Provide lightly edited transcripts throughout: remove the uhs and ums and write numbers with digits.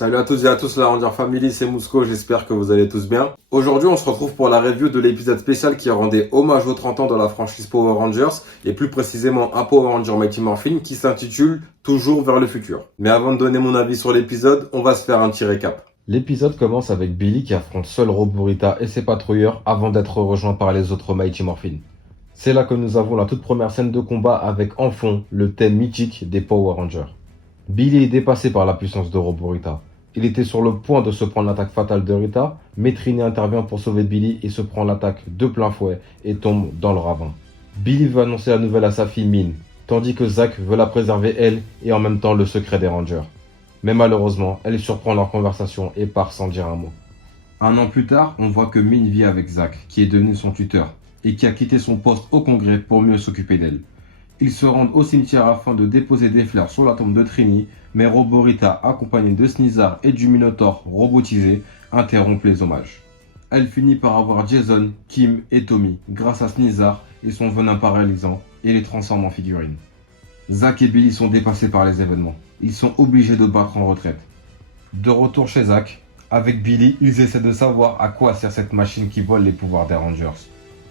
Salut à toutes et à tous, la Ranger Family, c'est Mousco, j'espère que vous allez tous bien. Aujourd'hui, on se retrouve pour la review de l'épisode spécial qui rendait hommage aux 30 ans de la franchise Power Rangers, et plus précisément un Power Ranger Mighty Morphin qui s'intitule Toujours vers le futur. Mais avant de donner mon avis sur l'épisode, on va se faire un petit récap. L'épisode commence avec Billy qui affronte seul Roborita et ses patrouilleurs avant d'être rejoint par les autres Mighty Morphin. C'est là que nous avons la toute première scène de combat avec en fond le thème mythique des Power Rangers. Billy est dépassé par la puissance de Roborita. Il était sur le point de se prendre l'attaque fatale de Rita, mais Trini intervient pour sauver Billy et se prend l'attaque de plein fouet et tombe dans le ravin. Billy veut annoncer la nouvelle à sa fille Min, tandis que Zack veut la préserver elle et en même temps le secret des Rangers. Mais malheureusement, elle surprend leur conversation et part sans dire un mot. Un an plus tard, on voit que Min vit avec Zack, qui est devenu son tuteur, et qui a quitté son poste au Congrès pour mieux s'occuper d'elle. Ils se rendent au cimetière afin de déposer des fleurs sur la tombe de Trini, mais Roborita, accompagnée de Sneezar et du Minotaur robotisé, interrompt les hommages. Elle finit par avoir Jason, Kim et Tommy grâce à Sneezar et son venin paralysant et les transforme en figurines. Zack et Billy sont dépassés par les événements. Ils sont obligés de battre en retraite. De retour chez Zack, avec Billy, ils essaient de savoir à quoi sert cette machine qui vole les pouvoirs des Rangers.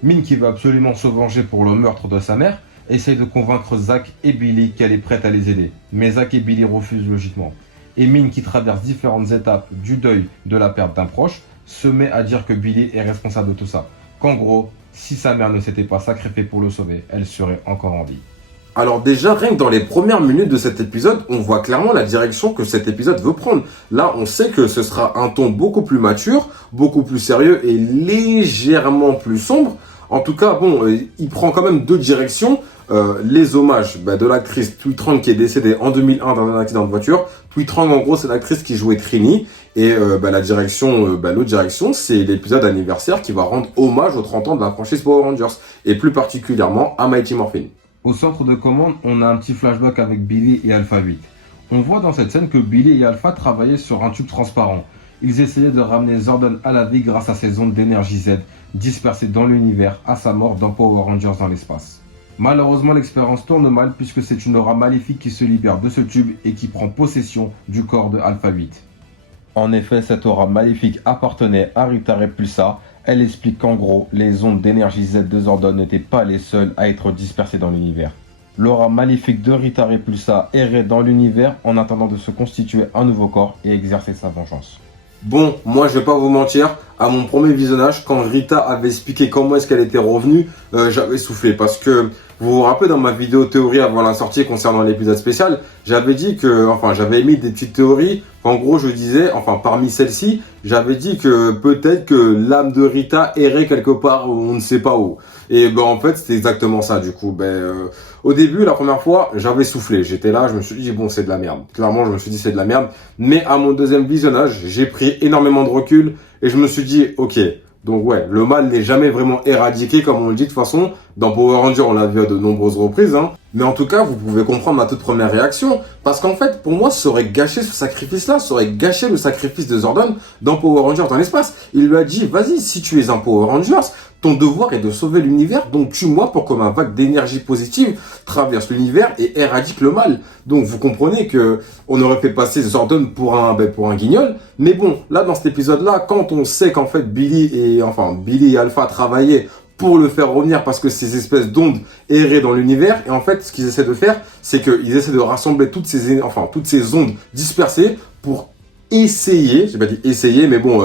Min, qui veut absolument se venger pour le meurtre de sa mère, essaye de convaincre Zack et Billy qu'elle est prête à les aider. Mais Zack et Billy refusent logiquement. Et Min, qui traverse différentes étapes du deuil de la perte d'un proche, se met à dire que Billy est responsable de tout ça. Qu'en gros, si sa mère ne s'était pas sacrifiée pour le sauver, elle serait encore en vie. Alors déjà, rien que dans les premières minutes de cet épisode, on voit clairement la direction que cet épisode veut prendre. Là, on sait que ce sera un ton beaucoup plus mature, beaucoup plus sérieux et légèrement plus sombre. En tout cas, bon, il prend quand même deux directions. Les hommages de l'actrice Twitrang qui est décédée en 2001 dans un accident de voiture. Twitrang, en gros, c'est l'actrice qui jouait Trini. Et la direction, l'autre direction, c'est l'épisode anniversaire qui va rendre hommage aux 30 ans de la franchise Power Rangers. Et plus particulièrement à Mighty Morphin. Au centre de commande, on a un petit flashback avec Billy et Alpha 8. On voit dans cette scène que Billy et Alpha travaillaient sur un tube transparent. Ils essayaient de ramener Zordon à la vie grâce à ses ondes d'énergie Z dispersées dans l'univers à sa mort dans Power Rangers dans l'espace. Malheureusement, l'expérience tourne mal puisque c'est une aura maléfique qui se libère de ce tube et qui prend possession du corps de Alpha 8. En effet, cette aura maléfique appartenait à Rita Repulsa. Elle explique qu'en gros, les ondes d'énergie Z de Zordon n'étaient pas les seules à être dispersées dans l'univers. L'aura maléfique de Rita Repulsa errait dans l'univers en attendant de se constituer un nouveau corps et exercer sa vengeance. Bon, moi je vais pas vous mentir, à mon premier visionnage, quand Rita avait expliqué comment est-ce qu'elle était revenue, j'avais soufflé parce que vous vous rappelez dans ma vidéo théorie avant la sortie concernant l'épisode spécial, j'avais dit que, j'avais émis des petites théories. En gros, je disais, parmi celles-ci, j'avais dit que peut-être que l'âme de Rita errait quelque part où on ne sait pas où. Et en fait, c'était exactement ça. Du coup, au début, la première fois, j'avais soufflé. J'étais là, je me suis dit bon, c'est de la merde. Clairement, je me suis dit c'est de la merde. Mais à mon deuxième visionnage, j'ai pris énormément de recul et je me suis dit ok. Donc ouais, le mal n'est jamais vraiment éradiqué comme on le dit de toute façon. Dans Power Rangers, on l'a vu à de nombreuses reprises. Mais en tout cas, vous pouvez comprendre ma toute première réaction. Parce qu'en fait, pour moi, ça aurait gâché ce sacrifice-là. Ça aurait gâché le sacrifice de Zordon dans Power Rangers dans l'espace. Il lui a dit, vas-y, si tu es un Power Rangers, ton devoir est de sauver l'univers. Donc tue-moi pour que ma vague d'énergie positive traverse l'univers et éradique le mal. Donc vous comprenez que on aurait fait passer Zordon pour un guignol. Mais bon, là, dans cet épisode-là, quand on sait qu'en fait, Billy et Alpha travaillaient pour le faire revenir parce que ces espèces d'ondes erraient dans l'univers. Et en fait, ce qu'ils essaient de faire, c'est qu'ils essaient de rassembler toutes ces ondes dispersées pour essayer, j'ai pas dit essayer, mais bon,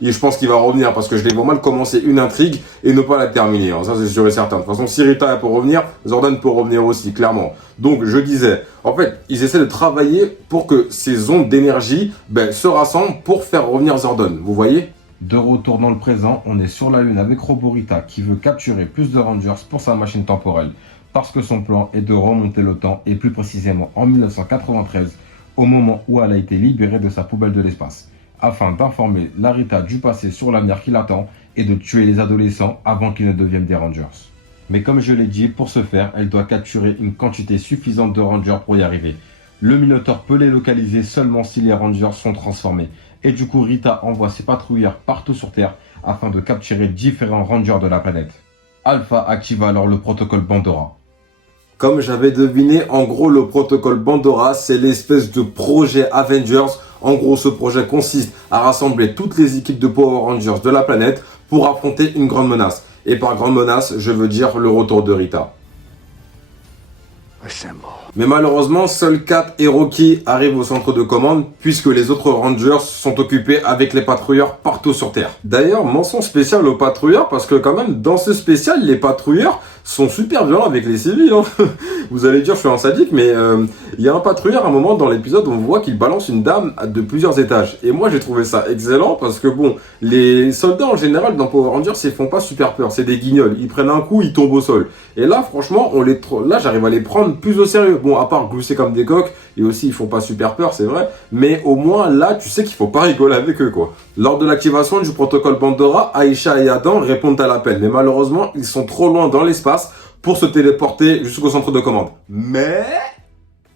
je pense qu'il va revenir parce que je les vois mal commencer une intrigue et ne pas la terminer. Ça, c'est sûr et certain. De toute façon, si Rita peut revenir, Zordon peut revenir aussi, clairement. Donc, je disais, en fait, ils essaient de travailler pour que ces ondes d'énergie se rassemblent pour faire revenir Zordon. Vous voyez ? De retour dans le présent, on est sur la Lune avec Roborita qui veut capturer plus de Rangers pour sa machine temporelle. Parce que son plan est de remonter le temps et plus précisément en 1993, au moment où elle a été libérée de sa poubelle de l'espace, afin d'informer la Rita du passé sur l'avenir qui l'attend et de tuer les adolescents avant qu'ils ne deviennent des Rangers. Mais comme je l'ai dit, pour ce faire, elle doit capturer une quantité suffisante de Rangers pour y arriver. Le Minotaur peut les localiser seulement si les Rangers sont transformés. Et du coup, Rita envoie ses patrouilleurs partout sur Terre afin de capturer différents Rangers de la planète. Alpha active alors le protocole Bandora. Comme j'avais deviné, en gros, le protocole Bandora, c'est l'espèce de projet Avengers En gros, ce projet consiste à rassembler toutes les équipes de Power Rangers de la planète pour affronter une grande menace. Et par grande menace, je veux dire le retour de Rita. Mais malheureusement, seuls Kat et Rocky arrivent au centre de commande puisque les autres Rangers sont occupés avec les patrouilleurs partout sur Terre. D'ailleurs, mention spéciale aux patrouilleurs parce que quand même, dans ce spécial, les patrouilleurs sont super violents avec les civils. Hein. Vous allez dire, je suis un sadique, mais il y a un patrouilleur à un moment dans l'épisode où on voit qu'il balance une dame de plusieurs étages. Et moi, j'ai trouvé ça excellent parce que bon, les soldats en général dans Power Rangers, ils font pas super peur. C'est des guignols. Ils prennent un coup, ils tombent au sol. Et là, franchement, là, j'arrive à les prendre plus au sérieux. Bon, à part glousser comme des coqs, et aussi, ils font pas super peur, c'est vrai. Mais au moins, là, tu sais qu'il faut pas rigoler avec eux, quoi. Lors de l'activation du protocole Pandora, Aïcha et Adam répondent à l'appel. Mais malheureusement, ils sont trop loin dans l'espace pour se téléporter jusqu'au centre de commande. Mais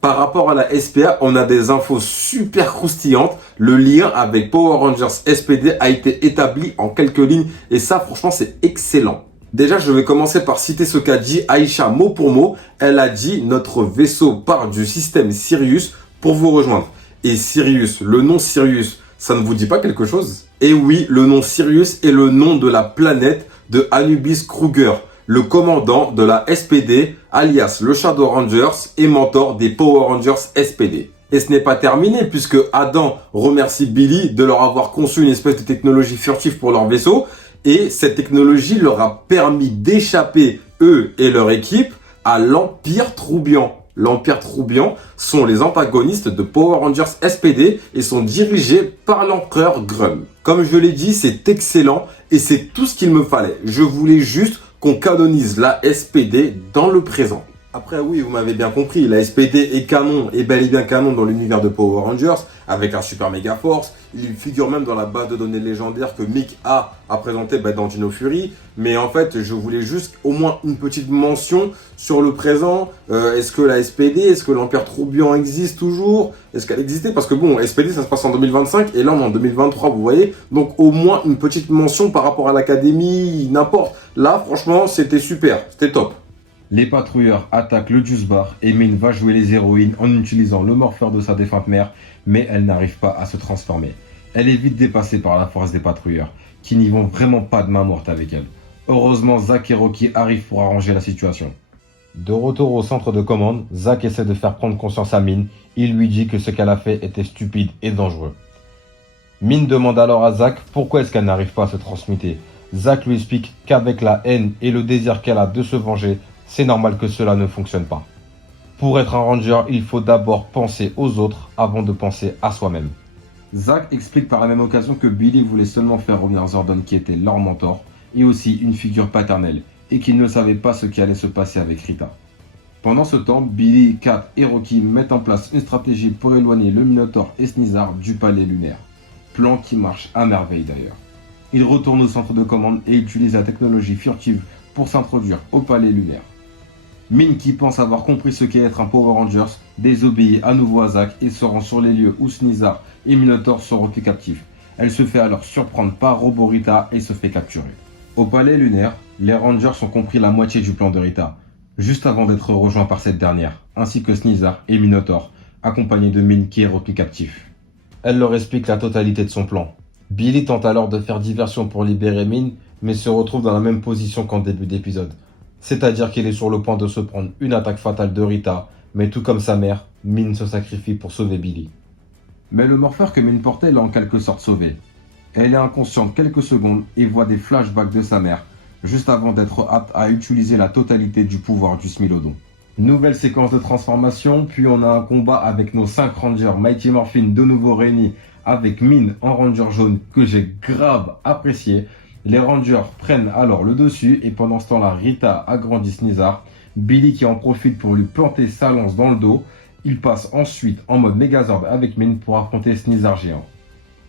par rapport à la SPA, on a des infos super croustillantes. Le lien avec Power Rangers SPD a été établi en quelques lignes. Et ça, franchement, c'est excellent. Déjà, je vais commencer par citer ce qu'a dit Aïcha mot pour mot. Elle a dit « Notre vaisseau part du système Sirius pour vous rejoindre ». Et Sirius, le nom Sirius, ça ne vous dit pas quelque chose? Et oui, le nom Sirius est le nom de la planète de Anubis Kruger, le commandant de la SPD, alias le Shadow Rangers et mentor des Power Rangers SPD. Et ce n'est pas terminé puisque Adam remercie Billy de leur avoir conçu une espèce de technologie furtive pour leur vaisseau. Et cette technologie leur a permis d'échapper, eux et leur équipe, à l'Empire Troubian. L'Empire Troubian sont les antagonistes de Power Rangers SPD et sont dirigés par l'empereur Grum. Comme je l'ai dit, c'est excellent et c'est tout ce qu'il me fallait. Je voulais juste qu'on canonise la SPD dans le présent. Après oui, vous m'avez bien compris, la SPD est canon, est bel et bien canon dans l'univers de Power Rangers, avec un super méga force. Il figure même dans la base de données légendaire que Mick a présenté dans Dino Fury. Mais en fait, je voulais juste au moins une petite mention sur le présent. Est-ce que la SPD, est-ce que l'Empire Troubian existe toujours? Est-ce qu'elle existait? Parce que bon, SPD ça se passe en 2025 et là on est en 2023, vous voyez. Donc au moins une petite mention par rapport à l'académie, n'importe. Là franchement c'était super, c'était top. Les patrouilleurs attaquent le Juice Bar et Min va jouer les héroïnes en utilisant le morpheur de sa défunte mère, mais elle n'arrive pas à se transformer. Elle est vite dépassée par la force des patrouilleurs, qui n'y vont vraiment pas de main morte avec elle. Heureusement, Zack et Rocky arrivent pour arranger la situation. De retour au centre de commande, Zack essaie de faire prendre conscience à Min. Il lui dit que ce qu'elle a fait était stupide et dangereux. Min demande alors à Zack pourquoi est-ce qu'elle n'arrive pas à se transmuter. Zack lui explique qu'avec la haine et le désir qu'elle a de se venger, c'est normal que cela ne fonctionne pas. Pour être un ranger, il faut d'abord penser aux autres avant de penser à soi-même. Zack explique par la même occasion que Billy voulait seulement faire revenir Zordon qui était leur mentor et aussi une figure paternelle et qu'il ne savait pas ce qui allait se passer avec Rita. Pendant ce temps, Billy, Kat et Rocky mettent en place une stratégie pour éloigner le Minotaur et Snizar du palais lunaire. Plan qui marche à merveille d'ailleurs. Ils retournent au centre de commande et utilisent la technologie furtive pour s'introduire au palais lunaire. Min, qui pense avoir compris ce qu'est être un Power Rangers, désobéit à nouveau à Zack et se rend sur les lieux où Snizar et Minotaur sont retenus captifs. Elle se fait alors surprendre par Roborita et se fait capturer. Au palais lunaire, les Rangers ont compris la moitié du plan de Rita, juste avant d'être rejoints par cette dernière, ainsi que Snizar et Minotaur, accompagnés de Min qui est retenu captif. Elle leur explique la totalité de son plan. Billy tente alors de faire diversion pour libérer Min, mais se retrouve dans la même position qu'en début d'épisode. C'est-à-dire qu'il est sur le point de se prendre une attaque fatale de Rita, mais tout comme sa mère, Min se sacrifie pour sauver Billy. Mais le morpheur que Min portait l'a en quelque sorte sauvée. Elle est inconsciente quelques secondes et voit des flashbacks de sa mère, juste avant d'être apte à utiliser la totalité du pouvoir du Smilodon. Nouvelle séquence de transformation, puis on a un combat avec nos 5 rangers Mighty Morphin de nouveau réunis avec Min en ranger jaune que j'ai grave apprécié. Les Rangers prennent alors le dessus et pendant ce temps-là, Rita agrandit Snizar. Billy qui en profite pour lui planter sa lance dans le dos. Il passe ensuite en mode Megazord avec Min pour affronter Snizar géant.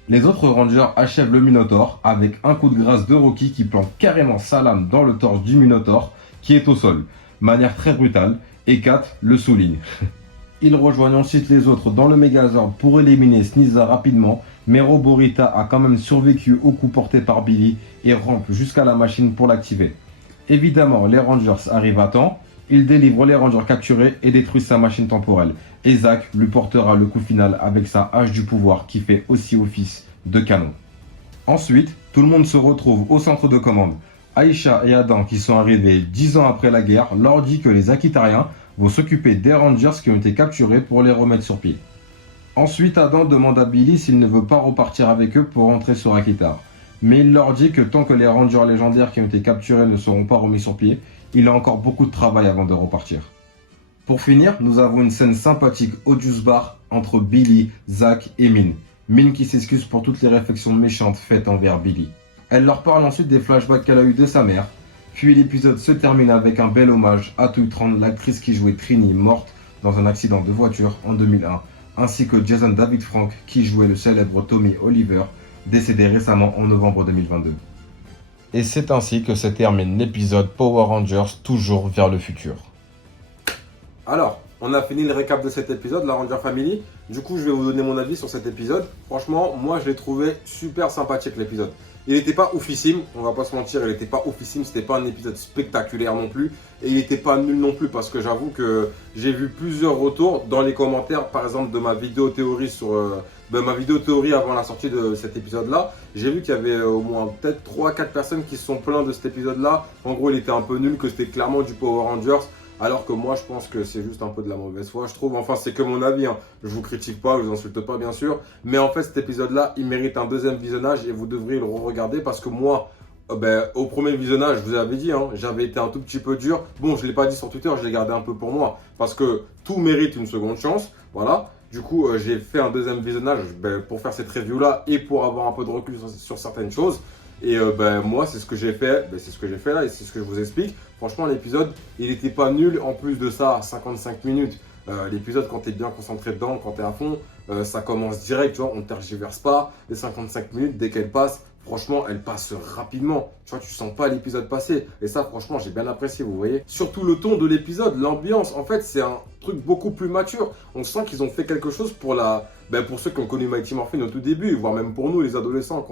Les autres Rangers achèvent le Minotaur avec un coup de grâce de Rocky qui plante carrément sa lame dans le torse du Minotaur qui est au sol, manière très brutale, et Kat le souligne. Ils rejoignent ensuite les autres dans le Megazord pour éliminer Snizar rapidement, mais Roborita a quand même survécu au coup porté par Billy et rampe jusqu'à la machine pour l'activer. Évidemment, les Rangers arrivent à temps, ils délivrent les Rangers capturés et détruisent sa machine temporelle. Et Zack lui portera le coup final avec sa hache du pouvoir qui fait aussi office de canon. Ensuite, tout le monde se retrouve au centre de commande. Aisha et Adam, qui sont arrivés 10 ans après la guerre, leur dit que les Akitariens vont s'occuper des Rangers qui ont été capturés pour les remettre sur pied. Ensuite, Adam demande à Billy s'il ne veut pas repartir avec eux pour rentrer sur Akitar. Mais il leur dit que tant que les Rangers légendaires qui ont été capturés ne seront pas remis sur pied, il a encore beaucoup de travail avant de repartir. Pour finir, nous avons une scène sympathique au Juice Bar entre Billy, Zack et Min. Min qui s'excuse pour toutes les réflexions méchantes faites envers Billy. Elle leur parle ensuite des flashbacks qu'elle a eu de sa mère. Puis l'épisode se termine avec un bel hommage à Tuitran, l'actrice qui jouait Trini, morte dans un accident de voiture en 2001, ainsi que Jason David Frank qui jouait le célèbre Tommy Oliver, décédé récemment en novembre 2022. Et c'est ainsi que se termine l'épisode Power Rangers toujours vers le futur. Alors, on a fini le récap de cet épisode, la Ranger Family. Du coup, je vais vous donner mon avis sur cet épisode. Franchement, moi, je l'ai trouvé super sympathique, l'épisode. Il n'était pas oufissime, on va pas se mentir, il n'était pas oufissime, c'était pas un épisode spectaculaire non plus. Et il n'était pas nul non plus, parce que j'avoue que j'ai vu plusieurs retours dans les commentaires, par exemple, de ma vidéo théorie ma vidéo théorie avant la sortie de cet épisode-là. J'ai vu qu'il y avait au moins peut-être 3-4 personnes qui se sont plaints de cet épisode-là. En gros, il était un peu nul, que c'était clairement du Power Rangers. Alors que moi, je pense que c'est juste un peu de la mauvaise foi, je trouve. Enfin, c'est que mon avis, hein. Je vous critique pas, je vous insulte pas, bien sûr. Mais en fait, cet épisode-là, il mérite un deuxième visionnage et vous devriez le re-regarder parce que moi, au premier visionnage, je vous avais dit, hein, j'avais été un tout petit peu dur. Bon, je ne l'ai pas dit sur Twitter, je l'ai gardé un peu pour moi parce que tout mérite une seconde chance. Voilà. Du coup, j'ai fait un deuxième visionnage pour faire cette review-là et pour avoir un peu de recul sur certaines choses. Et moi, c'est ce que j'ai fait. C'est ce que j'ai fait là et c'est ce que je vous explique. Franchement, l'épisode, il n'était pas nul. En plus de ça, 55 minutes. L'épisode, quand tu es bien concentré dedans, quand tu es à fond, ça commence direct. Tu vois, on ne tergiverse pas. Les 55 minutes, dès qu'elles passent, franchement, elles passent rapidement. Tu vois, tu sens pas l'épisode passer. Et ça, franchement, j'ai bien apprécié, vous voyez. Surtout le ton de l'épisode, l'ambiance. En fait, c'est un truc beaucoup plus mature. On sent qu'ils ont fait quelque chose pour pour ceux qui ont connu Mighty Morphin au tout début, voire même pour nous, les adolescents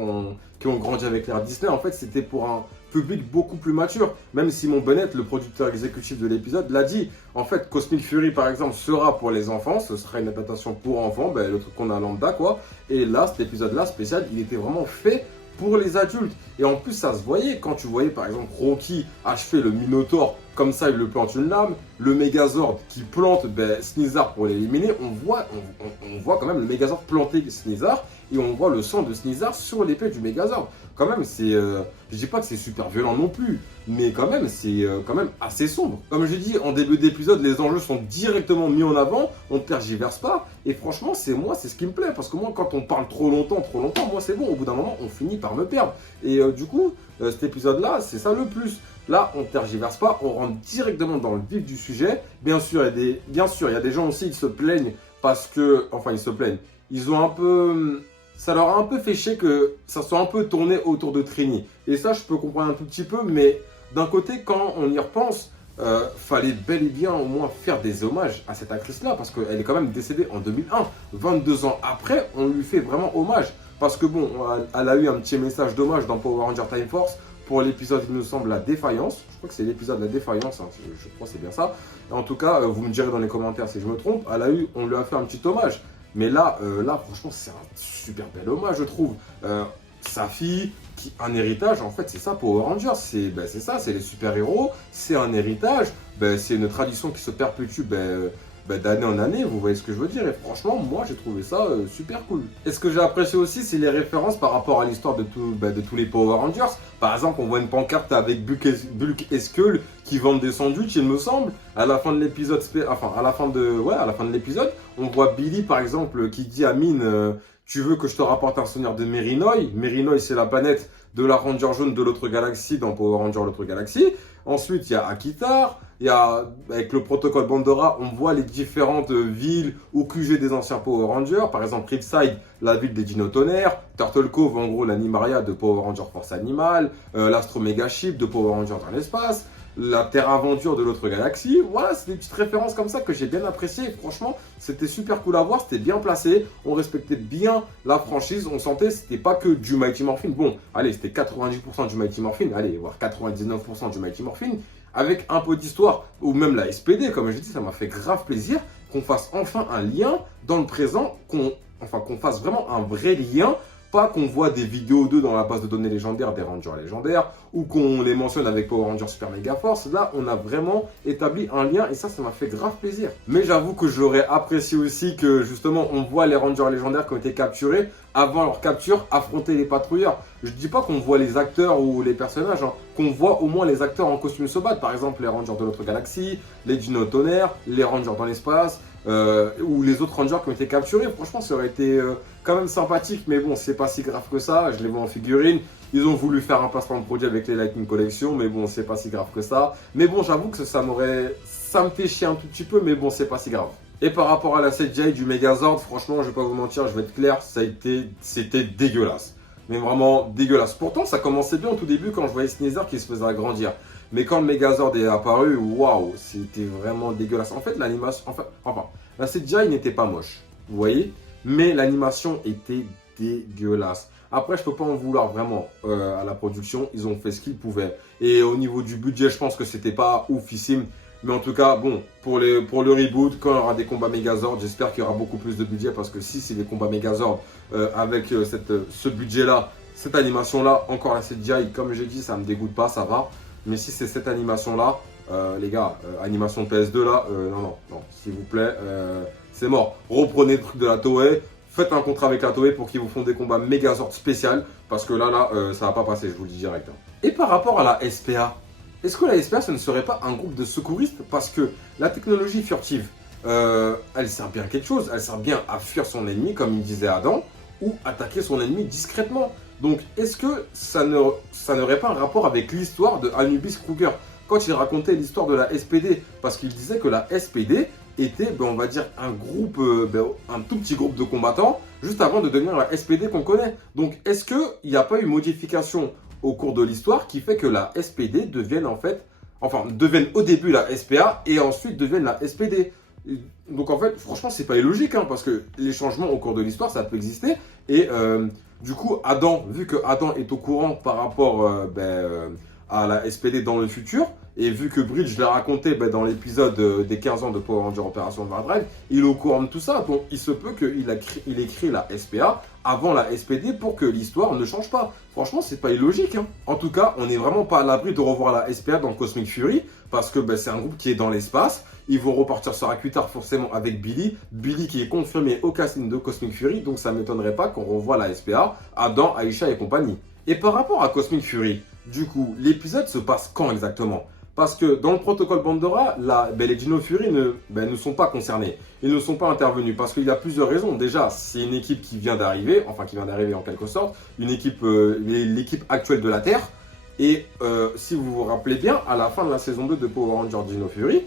qui ont grandi avec l'ère Disney. En fait, c'était pour un public beaucoup plus mature. Même Simon Bennett, le producteur exécutif de l'épisode, l'a dit. En fait, Cosmic Fury, par exemple, sera pour les enfants. Ce sera une adaptation pour enfants, le truc qu'on a lambda, quoi. Et là, cet épisode-là, spécial, il était vraiment fait pour les adultes. Et en plus, ça se voyait quand tu voyais par exemple Rocky achever le Minotaur, comme ça il le plante une lame, le Megazord qui plante Sneasar pour l'éliminer, on voit quand même le Megazord planter Sneasar et on voit le sang de Sneasar sur l'épée du Megazord. Quand même, je dis pas que c'est super violent non plus, mais quand même, c'est quand même assez sombre. Comme je dis en début d'épisode, les enjeux sont directement mis en avant, on ne tergiverse pas, et franchement, c'est ce qui me plaît, parce que moi, quand on parle trop longtemps, moi c'est bon, au bout d'un moment, on finit par me perdre. Et du coup, cet épisode-là, c'est ça le plus. Là, on ne tergiverse pas, on rentre directement dans le vif du sujet. Bien sûr, il y a des gens aussi qui se plaignent parce que, enfin, ils se plaignent. Ils ont un peu, ça leur a un peu fait chier que ça soit un peu tourné autour de Trini. Et ça, je peux comprendre un tout petit peu, mais d'un côté, quand on y repense, fallait bel et bien au moins faire des hommages à cette actrice-là parce qu'elle est quand même décédée en 2001. 22 ans après, on lui fait vraiment hommage. Parce que bon, elle a eu un petit message d'hommage dans Power Ranger Time Force pour l'épisode, il nous semble, La Défaillance. Je crois que c'est l'épisode La Défaillance, hein, je crois que c'est bien ça. Et en tout cas, vous me direz dans les commentaires si je me trompe, on lui a fait un petit hommage. Mais là, franchement, c'est un super bel hommage, je trouve. Sa fille, un héritage, en fait, c'est ça, Power Rangers. C'est ça, c'est les super-héros, c'est un héritage, c'est une tradition qui se perpétue d'année en année, vous voyez ce que je veux dire. Et franchement, moi, j'ai trouvé ça super cool. Et ce que j'ai apprécié aussi, c'est les références par rapport à l'histoire de tous les Power Rangers. Par exemple, on voit une pancarte avec Bulk et Skull qui vendent des sandwichs, il me semble. À la fin de l'épisode, à la fin de l'épisode, on voit Billy, par exemple, qui dit à Min, tu veux que je te rapporte un souvenir de Merinoy? Merinoy, c'est la planète de la Ranger jaune de l'autre galaxie dans Power Ranger l'autre galaxie. Ensuite, il y a Akitar. Avec le protocole Bandora, on voit les différentes villes ou QG des anciens Power Rangers. Par exemple, Ripside, la ville des Dinotonnerres. Turtle Cove, en gros, l'Animaria de Power Ranger Force Animale. L'Astro Mega Ship de Power Ranger dans l'espace. La Terre Aventure de l'autre galaxie. Voilà, c'est des petites références comme ça que j'ai bien appréciées. Franchement, c'était super cool à voir, c'était bien placé. On respectait bien la franchise. On sentait c'était pas que du Mighty Morphin. Bon, allez, c'était 90% du Mighty Morphin. Allez, voire 99% du Mighty Morphin. Avec un peu d'histoire, ou même la SPD, comme je dis, ça m'a fait grave plaisir. qu'on fasse enfin un lien dans le présent, qu'on fasse vraiment un vrai lien. Pas qu'on voit des vidéos d'eux dans la base de données légendaire des Rangers légendaires ou qu'on les mentionne avec Power Rangers Super Mega Force. Là, on a vraiment établi un lien et ça m'a fait grave plaisir. Mais j'avoue que j'aurais apprécié aussi que justement on voit les Rangers légendaires qui ont été capturés avant leur capture affronter les patrouilleurs. Je dis pas qu'on voit les acteurs ou les personnages, hein, qu'on voit au moins les acteurs en costume se battre. Par exemple, les Rangers de l'autre galaxie, les Dino Tonnerre, les Rangers dans l'espace. Ou les autres Rangers qui ont été capturés. Franchement, ça aurait été quand même sympathique, mais bon, c'est pas si grave que ça. Je les vois en figurine. Ils ont voulu faire un placement de produit avec les Lightning Collection, mais bon, c'est pas si grave que ça. Mais bon, j'avoue que ça me fait chier un tout petit peu, mais bon, c'est pas si grave. Et par rapport à la CGI du Megazord, franchement, je vais pas vous mentir, je vais être clair, c'était dégueulasse. Mais vraiment dégueulasse. Pourtant, ça commençait bien au tout début quand je voyais Sneezer qui se faisait agrandir. Mais quand le Megazord est apparu, waouh, c'était vraiment dégueulasse. En fait, l'animation, la CGI n'était pas moche, vous voyez, mais l'animation était dégueulasse. Après, je peux pas en vouloir vraiment à la production, ils ont fait ce qu'ils pouvaient. Et au niveau du budget, je pense que c'était pas oufissime. Mais en tout cas, bon, pour le reboot, quand il y aura des combats Megazord, j'espère qu'il y aura beaucoup plus de budget parce que si c'est des combats Megazord avec ce budget-là, cette animation-là, encore la CGI, comme j'ai dit, ça me dégoûte pas, ça va. Mais si c'est cette animation-là, les gars, animation PS2 là, non, s'il vous plaît, c'est mort. Reprenez le truc de la Toei, faites un contrat avec la Toei pour qu'ils vous font des combats Megazord spécial, parce que là, ça va pas passer, je vous le dis direct. Hein. Et par rapport à la SPA, est-ce que la SPA, ce ne serait pas un groupe de secouristes? Parce que la technologie furtive, elle sert bien à quelque chose, elle sert bien à fuir son ennemi, comme il disait Adam, ou attaquer son ennemi discrètement. Donc, est-ce que ça n'aurait pas un rapport avec l'histoire de Anubis Kruger quand il racontait l'histoire de la SPD? Parce qu'il disait que la SPD était, on va dire, un groupe, un tout petit groupe de combattants, juste avant de devenir la SPD qu'on connaît. Donc, est-ce qu'il n'y a pas eu modification au cours de l'histoire qui fait que la SPD devienne devienne au début la SPA et ensuite devienne la SPD? Donc en fait, franchement, c'est pas illogique, hein, parce que les changements au cours de l'histoire, ça peut exister. Et du coup, Adam, vu que Adam est au courant par rapport à la SPD dans le futur, et vu que Bridge l'a raconté dans l'épisode des 15 ans de Power Rangers Opération Overdrive, il est au courant de tout ça. Donc il se peut qu'il ait créé la SPA avant la SPD pour que l'histoire ne change pas. Franchement, c'est pas illogique. Hein. En tout cas, on n'est vraiment pas à l'abri de revoir la SPA dans Cosmic Fury, parce que c'est un groupe qui est dans l'espace. Ils vont repartir sur Akutar forcément avec Billy. Billy qui est confirmé au casting de Cosmic Fury, donc ça ne m'étonnerait pas qu'on revoie la SPA, Adam, Aisha et compagnie. Et par rapport à Cosmic Fury, du coup, l'épisode se passe quand exactement? Parce que dans le protocole Pandora, les Dino Fury ne sont pas concernés. Ils ne sont pas intervenus parce qu'il y a plusieurs raisons. Déjà, c'est une équipe qui vient d'arriver, en quelque sorte, une équipe, l'équipe actuelle de la Terre. Et si vous vous rappelez bien, à la fin de la saison 2 de Power Rangers Dino Fury,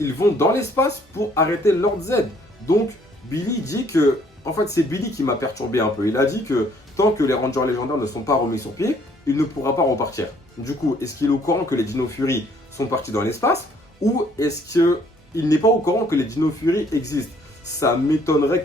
ils vont dans l'espace pour arrêter Lord Z. Donc, Billy dit que, en fait, c'est Billy qui m'a perturbé un peu. Il a dit que tant que les Rangers légendaires ne sont pas remis sur pied, il ne pourra pas repartir. Du coup, est-ce qu'il est au courant que les Dino Fury sont partis dans l'espace ou est-ce qu'il n'est pas au courant que les Dino Fury existent? Ça m'étonnerait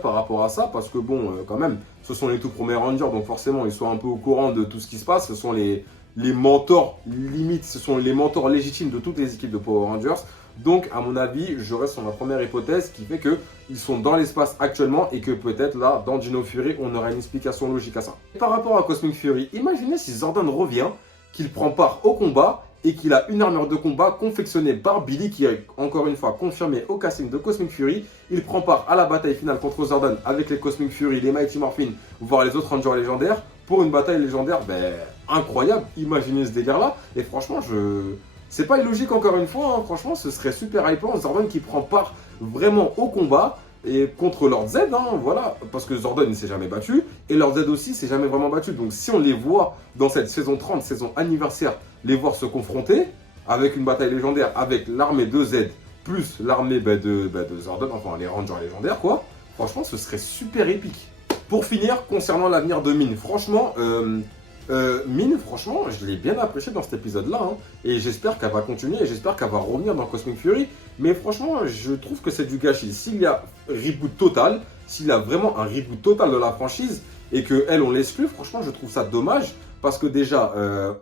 par rapport à ça parce que quand même, ce sont les tout premiers Rangers, donc forcément, ils sont un peu au courant de tout ce qui se passe. Ce sont les mentors limites, ce sont les mentors légitimes de toutes les équipes de Power Rangers. Donc, à mon avis, je reste sur ma première hypothèse qui fait qu'ils sont dans l'espace actuellement et que peut-être là, dans Dino Fury, on aura une explication logique à ça. Et par rapport à Cosmic Fury, imaginez si Zordon revient, qu'il prend part au combat et qu'il a une armure de combat confectionnée par Billy qui est encore une fois confirmé au casting de Cosmic Fury. Il prend part à la bataille finale contre Zordon avec les Cosmic Fury, les Mighty Morphin, voire les autres Rangers légendaires pour une bataille légendaire incroyable. Imaginez ce délire-là. Et franchement, c'est pas illogique encore une fois, hein. Franchement, ce serait super hypant. Zordon qui prend part vraiment au combat et contre Lord Z, hein, voilà, parce que Zordon ne s'est jamais battu et Lord Z aussi s'est jamais vraiment battu. Donc si on les voit dans cette saison 30, saison anniversaire, les voir se confronter avec une bataille légendaire avec l'armée de Z plus l'armée de Zordon, enfin les Rangers légendaires quoi, franchement ce serait super épique. Pour finir, concernant l'avenir de Mine, franchement, Mine, franchement, je l'ai bien apprécié dans cet épisode-là. Hein, et j'espère qu'elle va continuer et j'espère qu'elle va revenir dans Cosmic Fury. Mais franchement, je trouve que c'est du gâchis. S'il y a reboot total, s'il y a vraiment un reboot total de la franchise et qu'elle, on l'exclut, franchement, je trouve ça dommage. parce que déjà,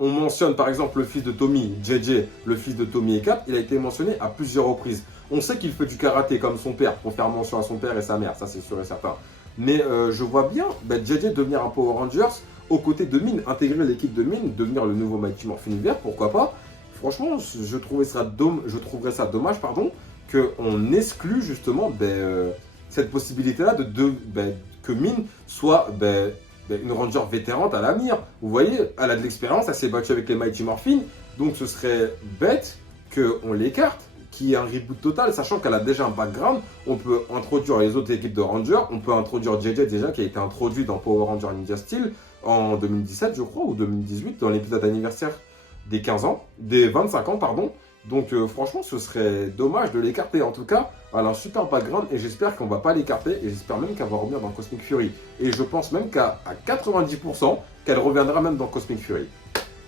on mentionne par exemple le fils de Tommy, JJ, le fils de Tommy et Cap, il a été mentionné à plusieurs reprises. On sait qu'il fait du karaté comme son père, pour faire mention à son père et sa mère, ça c'est sûr et certain. Mais je vois bien JJ devenir un Power Rangers aux côtés de Mine, intégrer l'équipe de Mine, devenir le nouveau Mighty Morphin Hiver, pourquoi pas. Franchement, je trouverais ça dommage, qu'on exclue justement cette possibilité-là que Mine soit une Ranger vétérante à l'avenir. Vous voyez, elle a de l'expérience, elle s'est battue avec les Mighty Morphin, donc ce serait bête qu'on l'écarte, qu'il y ait un reboot total, sachant qu'elle a déjà un background. On peut introduire les autres équipes de Rangers, on peut introduire JJ déjà, qui a été introduit dans Power Ranger Ninja Steel en 2017, je crois, ou 2018, dans l'épisode anniversaire des 15 ans, des 25 ans, pardon. Donc franchement, ce serait dommage de l'écarter. En tout cas, elle a un super background et j'espère qu'on va pas l'écarter et j'espère même qu'elle va revenir dans Cosmic Fury. Et je pense même qu'à 90% qu'elle reviendra même dans Cosmic Fury.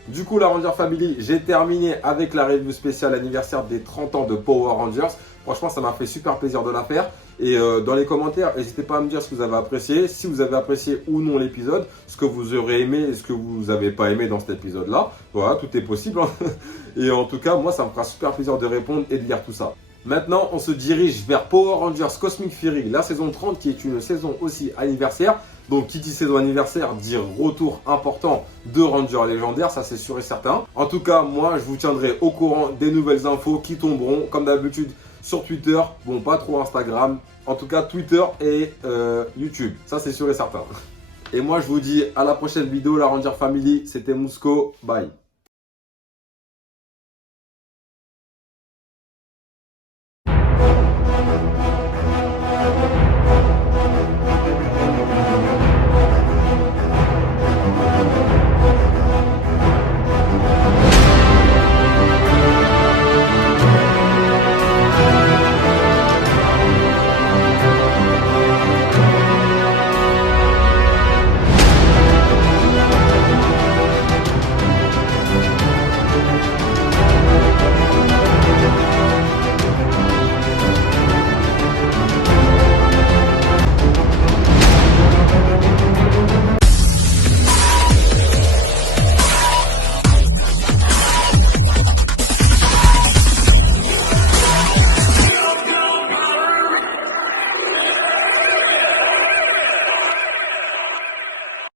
Du coup, la Ranger Family, j'ai terminé avec la review spéciale anniversaire des 30 ans de Power Rangers. Franchement, ça m'a fait super plaisir de la faire. Et dans les commentaires, n'hésitez pas à me dire ce que vous avez apprécié, si vous avez apprécié ou non l'épisode, ce que vous aurez aimé et ce que vous n'avez pas aimé dans cet épisode-là. Voilà, tout est possible. Et en tout cas, moi, ça me fera super plaisir de répondre et de lire tout ça. Maintenant, on se dirige vers Power Rangers Cosmic Fury, la saison 30, qui est une saison aussi anniversaire. Donc, qui dit saison anniversaire, dit retour important de Rangers légendaires, ça c'est sûr et certain. En tout cas, moi, je vous tiendrai au courant des nouvelles infos qui tomberont, comme d'habitude, sur Twitter. Bon, pas trop Instagram. En tout cas, Twitter et YouTube. Ça, c'est sûr et certain. Et moi, je vous dis à la prochaine vidéo, la Ranger Family. C'était Mousco. Bye.